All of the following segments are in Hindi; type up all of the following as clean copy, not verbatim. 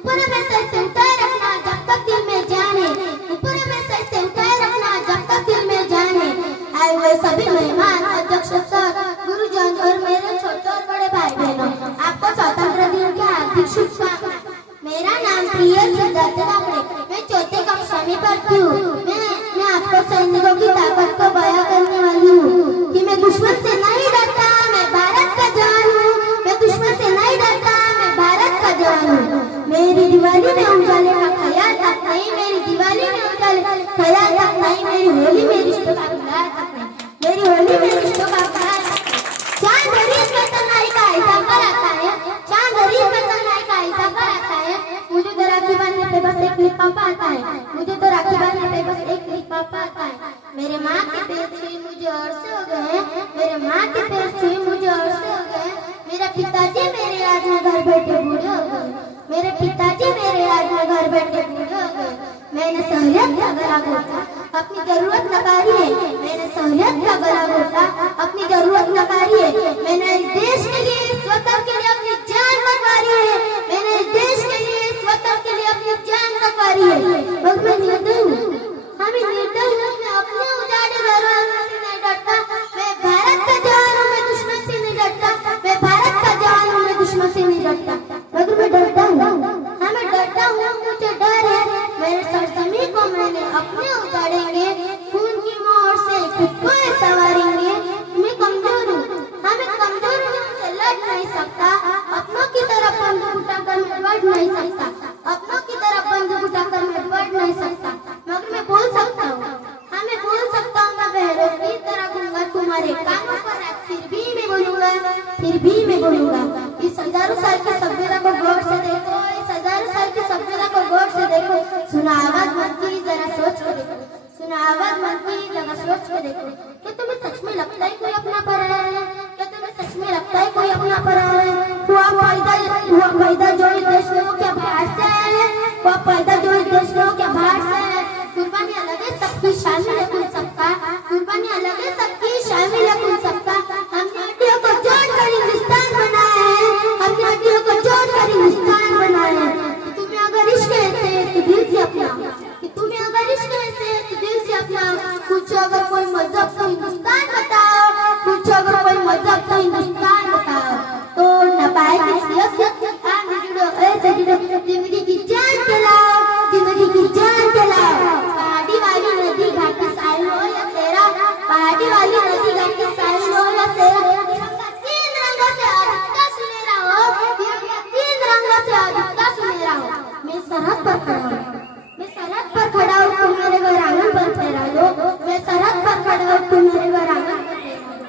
ऊपर में सर से उठाए रखना जब तक दिल में जाने, ऊपर में सर से उठाए रखना जब तक दिल में जाने। आए हुए सभी मेहमान, अध्यक्ष सर, गुरुजन और मेरे छोटे और बड़े भाई बहनों, आपको स्वतंत्र दिन की हार्दिक शुभकामनाएं। मेरा नाम प्रिय सिद्धार्थ काकड़े, मैं चौथी कक्षा में पढ़ती हूँ। मैं आपको सैनिकों की ताकत को बयां करने वाली हूँ कि मैं दुश्मन से नहीं डरता, मैं भारत का जवान हूँ। मैं दुश्मन से नहीं डरता, मैं भारत का जवान हूँ। मेरी दिवाली में उजाले का ख्याल तक नहीं, मेरी दिवाली में उजाले का ख्याल तक नहीं, मेरी होली में रिश्तों का ख्याल तक नहीं, मेरी होली में रिश्तों का ख्याल तक नहीं। चांद गरीब में तन्हाई का हिसाब कराता है, चांद गरीब में तन्हाई का हिसाब कराता है। मुझे तो राखी बांधने पे बस एक लिफाफा आता है, मुझे तो राखी बांधने पे बस एक लिफाफा आता है। मेरे माँ के पैर छुए मुझे अरसे हो गए, मेरे माँ के पैर छुए मुझे अरसे हो गए। मेरे पिताजी मेरे याद में घर बैठे बूढ़े हो गए, मेरे पिताजी मेरे याद में घर बैठे बूढ़े हो गए। मैंने सहूलियत का गला घोटा, अपनी जरूरत नकारी है, मैंने सहूलियत का गला घोटा, अपनी जरूरत नकारी है। मैंने इस देश के लिए, इस वतन के लिए अपनी जान नकारी है, मैंने इस देश के लिए, इस वतन के लिए अपनी जान नकारी है। बस मैं निर्दयी हूँ, हमें निर्दयी हूँ, मैं अपने उजाड़े घरों से नहीं डरता। मैं भारत का जवान हूँ, मैं दुश्मन से नहीं डरता, मैं भारत का जवान हूँ, मैं दुश्मन से नहीं डरता। मगर मैं डरता हूँ, हाँ मैं डरता हूँ, मुझे डर है। मेरे सरजमी को मैंने अपने उतारेंगे, खून की मोहर से खुद को संवारेंगे। मैं कमजोर हूँ, हाँ मैं कमजोर हूँ, मुझसे लड़ नहीं सकता। अपनों की तरफ बंदूक उठाकर मैं बढ़ नहीं सकता, अपनों की तरफ बंदूक उठाकर मैं बढ़ नहीं सकता। मगर मैं बोल सकता हूँ, हाँ मैं बोल सकता हूँ। मैं बहरों की तरह दूंगा तुम्हारे कानों पर, फिर भी मैं बोलूंगा, फिर भी मैं बोलूंगा। इस हजारों साल की सभ्यता को गौर से देखो, इस हजारों साल की सभ्यता को गौर से देखो। सुना आवाज मन की, जरा सोच कर देखो, सुना आवाज मन की, जरा सोच कर देखो। क्या तुम्हें सच में लगता है कोई अपना पराया है? क्या तुम्हें सच में लगता है कोई अपना पराया है? हुआ पैदा जो इस देश में हो क्या बाहर से आया है? हुआ पैदा जो इस देश में हो क्या बाहर से आया है? कुर्बानी अलग है, सबकी शामिल है कुल सबका, कुर्बानी अलग है, सबकी शामिल है कुल सबका। हमने हड्डियों को जोड़कर हिंदुस्तान बनाया है, हमने हड्डियों को जोड़कर हिंदुस्तान बनाया है। कि तुम्हें अगर इश्क है तो दिल से अपना, कि तुम्हें अगर इश्क है तो दिल से अपना। पूछो अगर कोई मजहब तो हिंदुस्तान बताओ, पूछो अगर कोई मजहब तो हिंदुस्तान बताओ। तो नपाए की सियासत जिंदगी की जान चलाओ, जिंदगी की जान चलाओ। पहाड़ी वाली नदी घाट के साहिल हो या सेरा, पहाड़ी वाली नदी घाट के साहिल हो या सेरा, तिरंगा तीन रंगों से अधिकता सुनहरा हो, तिरंगा तीन रंगों से अधिकता सुनहरा हो। मैं सरहद पर खड़ा हूँ, मैं सरहद पर खड़ा हूँ, तुम मेरे घर आंगन पर ठहरा लो। मैं सरहद पर खड़ा हूँ, तुम मेरे घर आंगन पर ठहरा लो।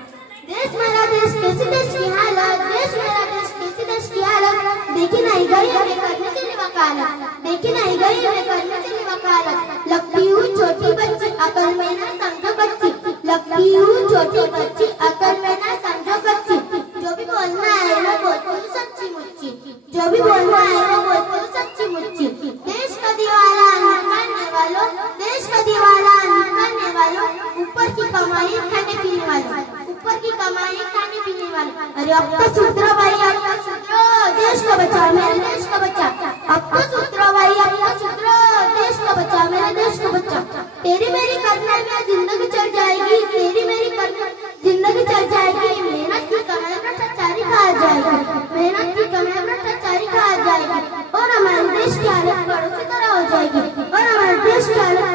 देश मेरा देश कैसी देश की हालत, देश मेरा देश कैसी देश की हालत। देखी नहीं गई हमें करने के लिए वकालत, देखी नहीं गई हमें करने के लिए वकालत। लगती हूँ छोटी बच्ची, अकल में ना समझो बच्ची, लगती हूँ छोटी बच्ची, अकल में ना समझो बच्ची। जो भी बोलना है वो बोलती हूँ सच्ची मुच्ची, जो भी बोलना है वो बोलती हूँ सच्ची मुच्ची। देश का दीवाना निकालने वालों, देश का दीवाना निकालने वालों, ऊपर की कमाई खाने पीने वालों, ऊपर की कमाई खाने पीने वालों। अरे अब तो सुधरो भाई, अब तो सुधरो, देश को बचाओ, मेरे देश को बचाओ। अब तो सुधरो भाई, अब तो सुधरो, देश को बचाओ, मेरे देश को बचाओ। तेरी मेरी करने में जिंदगी चल जाएगी, तेरी मेरी करने जिंदगी चल जाएगी। मेहनत की कमाई भ्रष्टाचारी खा जाएगी, मेहनत की कमाई भ्रष्टाचारी खा जाएगी। और हमारे देश की हालत पड़ोसी तरह हो जाएगी, और हमारे देश की हालत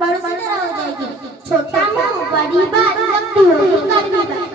पड़ोसी तरह हो जाएगी। छोटा मुंह बड़ी बात लगती होगी कड़वी बात,